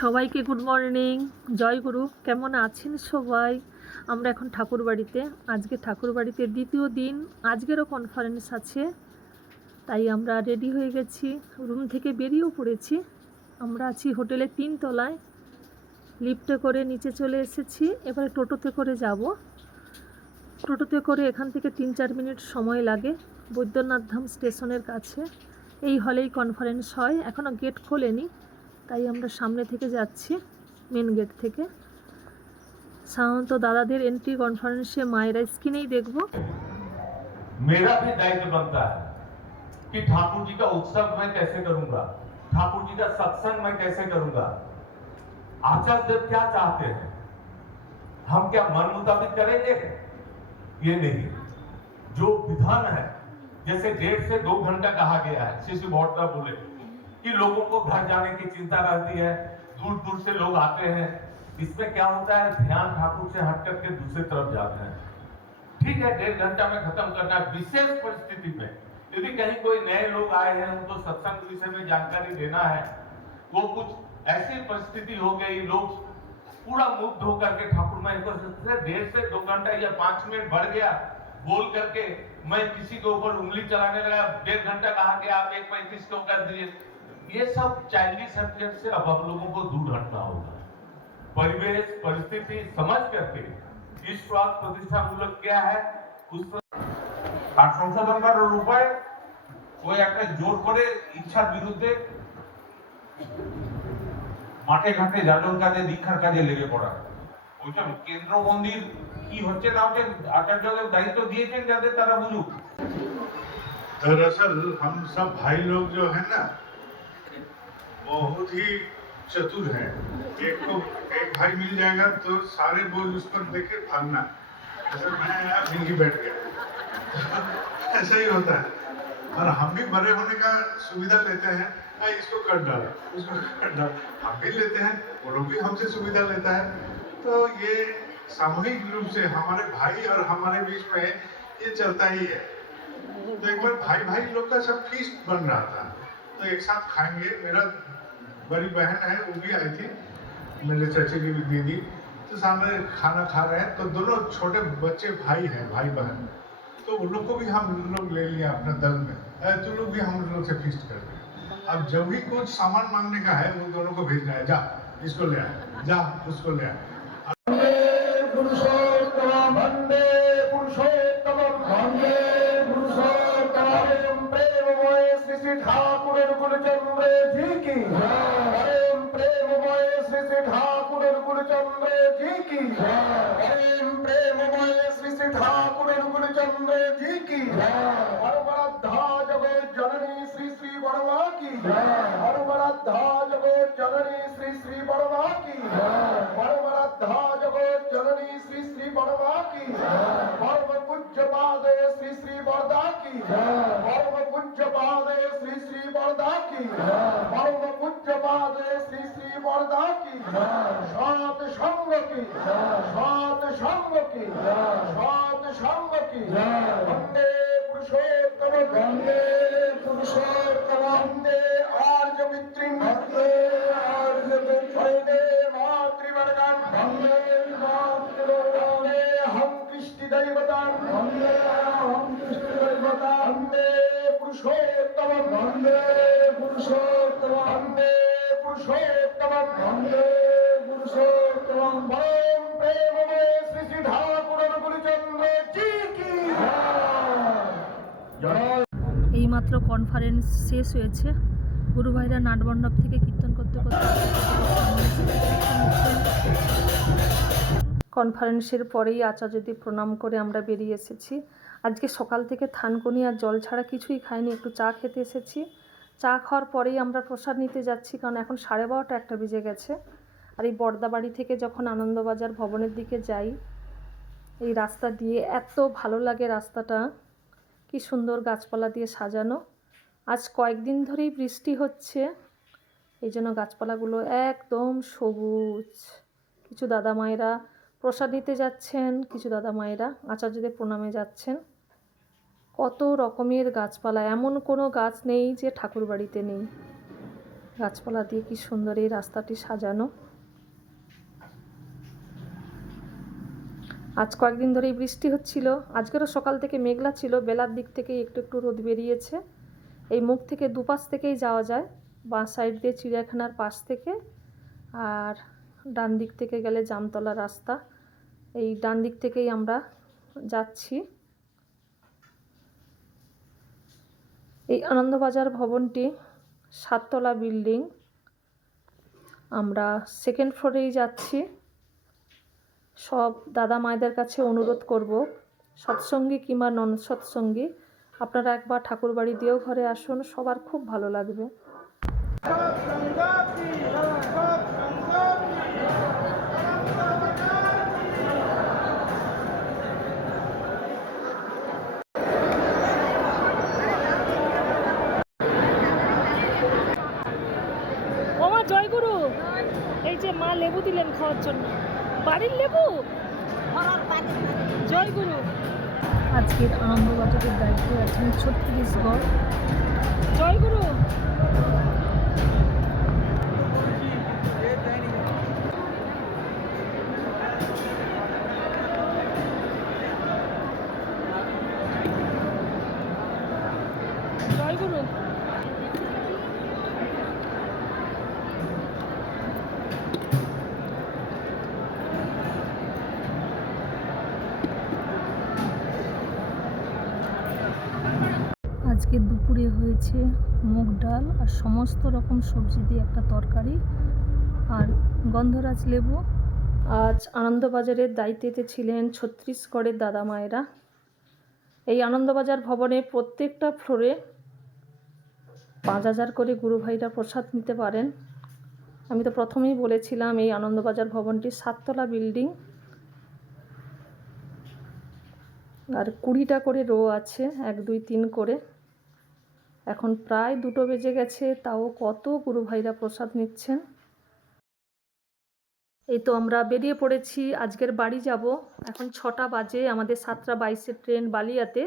সবাইকে good morning, জয় গুরু। কেমন আছেন সবাই? আমরা এখন ঠাকুর বাড়িতে, আজকে ঠাকুর বাড়িতে দ্বিতীয় দিন। আজকেরও কনফারেন্স আছে, তাই আমরা রেডি হয়ে গেছি, রুম থেকে বেরিয়েও পড়েছি। আমরা আছি হোটেলের 3 তলায়, লিফটে করে নিচে চলে এসেছি। এবারে টোটোতে করে যাব। টোটোতে করে এখান থেকে 3-4 মিনিট সময় লাগে বৈদ্যনাথ ধাম স্টেশনের কাছে। এই হলেই কনফারেন্স হয়, এখনও গেট খোলেনি, তাই আমরা সামনে থেকে যাচ্ছি, মেন গেট থেকে। সাধারণত দাদাদের এন্ট্রি কনফারেন্সে মায়েরা স্ক্রিনেই দেখব। मेरा भी दायित्व बनता है कि ठाकुर जी का उत्सव मैं कैसे करूंगा, ठाकुर जी का सत्संग मैं कैसे करूंगा। आचार्य देव क्या चाहते हैं, हम क्या मन मुताबिक करेंगे? ये नहीं, जो विधान है, जैसे 1.5 से 2 घंटा कहा गया है, श्री भट्टा बोले कि लोगों को घर जाने की चिंता रहती है, दूर दूर से लोग आते हैं। इसमें क्या होता है, ध्यान ठाकुर से हट करके दूसरी तरफ जाते हैं। ठीक है, 1.5 घंटा में खत्म करना। विशेष परिस्थिति में यदि कहीं कोई नए लोग आए हैं, उनको सत्संग विषय में जानकारी देना है, वो कुछ ऐसी परिस्थिति हो गई, लोग पूरा मुग्ध होकर के ठाकुर में 1.5 से 2 घंटा या 5 मिनट बढ़ गया बोल करके मैं किसी के ऊपर उंगली चलाने लगा, 1.5 घंटा कहा कि आप 1:35 क्यों कर दिए। ये सब चाइल्डिश हैबिट से अब हम लोगों को दूर हटना होगा। परिवेश परिस्थिति समझ करके ईश्वर प्रतिष्ठा मूलक क्या है उस আর সংশোধন করার উপায় ওই একটা জোর করে ইচ্ছার বিরুদ্ধে মাঠে ঘাটে যাজন কাজে দীক্ষার কাজে লেগে পড়া। ওইসব কেন্দ্র মন্দির কি হচ্ছে না হচ্ছে আচার্যদের দায়িত্ব দিয়েছেন যাদের, তারা বুঝুক। दरअसल हम सब भाई लोग जो है ना बहुत ही चतुर हैं। एक भाई मिल जाएगा तो सारे बोझ उस पर देके भागना, जैसे मैं आया भिंगी बैठ गया ऐसा ही होता है। और हम भी बड़े होने का सुविधा लेते हैं, इसको कर डालो उसको कर डालो, हम भी लेते हैं, वो लोग भी हमसे सुविधा लेता है। तो ये सामूहिक रूप से हमारे भाई और हमारे बीच में ये चलता ही है। तो एक बार भाई भाई लोग का सब फीस्ट बन रहा था, तो एक साथ खाएंगे। मेरा बड़ी बहन है, वो भी आई थी, मेरे चाचे की भी दीदी। तो सामने खाना खा रहे हैं, तो दोनों छोटे बच्चे भाई हैं, भाई बहन। तो उन लोग को भी हम लोग ले लिया अपने दल में, तुम लोग भी हम लोग से फीस्ट कर रहे हैं। अब जब भी कुछ सामान मांगने का है, वो दोनों को भेजना है, जा इसको ले आए, जा उसको ले आए। ठाकुरेर गुलचंद्र जी की प्रेम प्रेममय श्री श्री ठाकुरेर गुलचंद्र जी की प्रेम प्रेममय श्री श्री ठाकुरेर गुलचंद्र जी की परमराधा जगत जननी श्री श्री बड़वा की परमराधा जगत जननी श्री श्री बड़वा की परमराधा जगत जननी श्री श्री बड़वा की परम पूज्य पाद श्री श्री बड़दा की परम पूज्य पाद श्री श्री बड़दा की परम पूज्य पाद श्री श्री बड़दा की सात संग की सात संग की सात संग की वंदे पुरुषोत्तम वंदे पुरुषोत्तम वंदे आर्य मित्रिं वंदे आर्य मित्रिं मातृवर्गं वंदे मातृवर्गं हम कृष्टि दैवतां वंदे हम कृष्टि दैवतां वंदे पुरुषोत्तम वंदे पुरुषोत्तम वंदे पुरुषोत्तम वंदे पुरुषोत्तम परम प्रेममय श्री श्री ठाकुर गुरुचंद्र जी की जय। এইমাত্র কনফারেন্স শেষ হয়েছে। গুরু ভাইরা নাটমণ্ডপ থেকে কীর্তন করতে করতে কনফারেন্সের পরেই আচার্যদের প্রণাম করে আমরা বেরিয়ে এসেছি। আজকে সকাল থেকে থানকুনি আর জল ছাড়া কিছুই খাইনি, একটু চা খেতে এসেছি। চা খাওয়ার পরেই আমরা প্রসাদ নিতে যাচ্ছি, কারণ এখন 12:30 একটা বেজে গেছে। আর এই বর্দাবাড়ি থেকে যখন আনন্দবাজার ভবনের দিকে যাই, এই রাস্তা দিয়ে এত ভালো লাগে, রাস্তাটা কি সুন্দর গাছপালা দিয়ে সাজানো। আজ কয়েকদিন ধরেই বৃষ্টি হচ্ছে, এই জন্য গাছপালাগুলো একদম সবুজ। কিছু দাদা মায়েরা প্রসাদ নিতে যাচ্ছেন, কিছু দাদা মায়েরা আচার্যদের প্রণামে যাচ্ছেন। কত রকমের গাছপালা, এমন কোনো গাছ নেই যে ঠাকুর বাড়িতে নেই। গাছপালা দিয়ে কি সুন্দর এই রাস্তাটি সাজানো। আজ কয়েকদিন ধরেই বৃষ্টি হচ্ছিল, আজকেরও সকাল থেকে মেঘলা ছিল, বেলার দিক থেকে একটু একটু রোদ বেরিয়েছে। এই মুখ থেকে দুপাশ থেকেই যাওয়া যায়, বাঁ সাইড দিয়ে চিড়িয়াখানার পাশ থেকে, আর ডান দিক থেকে গেলে জামতলা রাস্তা। এই ডান দিক থেকেই আমরা যাচ্ছি। এই আনন্দবাজার ভবনটি 7 তলা বিল্ডিং। আমরা সেকেন্ড ফ্লোরেই যাচ্ছি। সব দাদা মায়েদের কাছে অনুরোধ করব, সৎসঙ্গী কিংবা নন সৎসঙ্গী, আপনারা একবার ঠাকুরবাড়ি দিয়েও ঘরে আসুন, সবার খুব ভালো লাগবে। ওমা জয়গুরু, এই যে মা লেবু দিলেন খাওয়ার জন্য, বাড়ির লেবু। জয়গুরু। আজকের আনন্দবাজারের দায়িত্বে আছেন ছত্তিশগড়। জয়গুরু। জয়গুরু। আজকে দুপুরে হয়েছে মুগ ডাল আর সমস্ত রকম সবজি দিয়ে একটা তরকারি আর গন্ধরাজ লেবু। আজ আনন্দবাজারের দায়িত্বে ছিলেন ছত্তিশগড়ের দাদা মায়েরা। এই আনন্দবাজার ভবনে প্রত্যেকটা ফ্লোরে 5000 করে গুরু ভাইরা প্রসাদ নিতে পারেন। আমি তো প্রথমেই বলেছিলাম এই আনন্দবাজার ভবনটি 7 তলা বিল্ডিং, আর 20টা করে রো আছে, 1 2 3 করে। এখন প্রায় 2টো বেজে গেছে, তাও কত গুরু ভাইরা প্রসাদ নিচ্ছেন। এই তো আমরা বেরিয়ে পড়েছি, আজকের বাড়ি যাব। এখন 6টা বাজে, আমাদের 7টা 22-এর ট্রেন বালিয়াতে।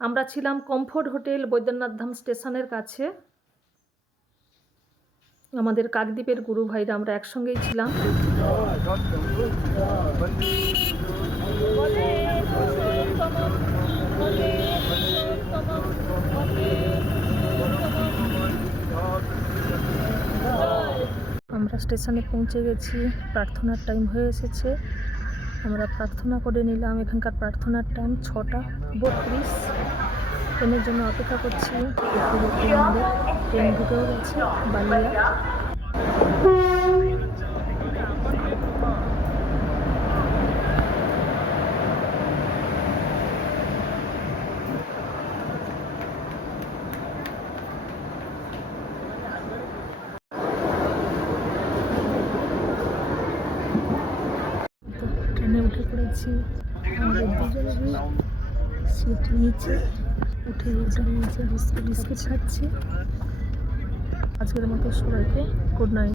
আমরা ছিলাম কমফোর্ট হোটেল বৈদ্যনাথ ধাম স্টেশনের কাছে। আমাদের কাকদ্বীপের গুরু ভাইরা আমরা একসঙ্গেই ছিলাম। আমরা স্টেশনে পৌঁছে গেছি, প্রার্থনার টাইম হয়ে এসেছে। আমরা প্রার্থনা করে নিলাম। এখানকার প্রার্থনার টাইম 6টা 32। ট্রেনের জন্য অপেক্ষা করছি। আমাদের ট্রেন ঢুকেও গেছে বালিয়া। ট্রেনে উঠে পড়েছি। আমাদের দুজনেরই সিট নিচে উঠে নিচে বিস্কুট খাচ্ছি। আজকের মতো সবাইকে গুড নাইট।